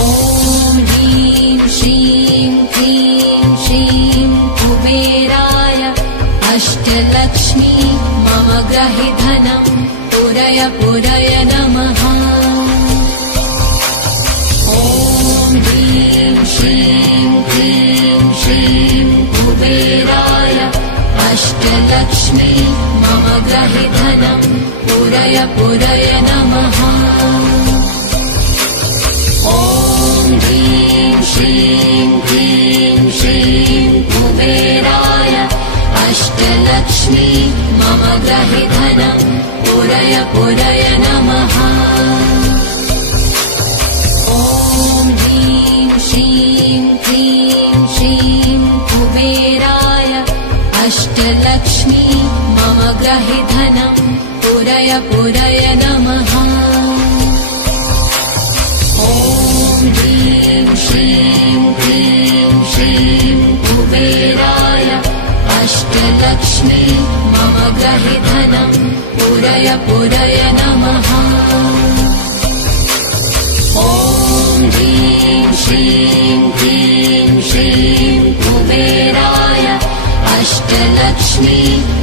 ॐ ह्रीं श्रीं क्लीं श्रीं कुबेराय अष्टलक्ष्मी मम गृहे धनं पुरय पुरय नमः। ॐ ह्रीं श्रीं क्लीं श्रीं कुबेराय अष्टलक्ष्मी मम गृहे धनं पुरय पुरय नमः। ॐ ह्रीं श्रीं क्लीं श्रीं कुबेराय अष्टलक्ष्मी मम गृहे धनं पुरय पुरय नमः। ॐ ह्रीं श्रीं क्लीं श्रीं कुबेराय अष्टलक्ष्मी मम गृहे धनं पुरय पुरय नमः। ॐ ह्रीं श्रीं क्लीं श्रीं कुबेराय अष्टलक्ष्मी मम गृहे धनं पुरय पुरय नमः। ॐ ह्रीं श्रीं क्लीं श्रीं कुबेराय अष्टलक्ष्मी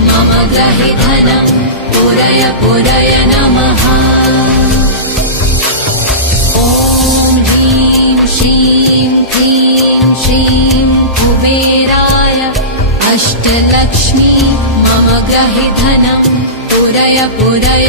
मम गृहे धनं पुरय पुरय नमः। ॐ ह्रीं श्रीं क्लीं श्रीं कुबेराय अष्टलक्ष्मी मम गृहे धनं पुरय पुरय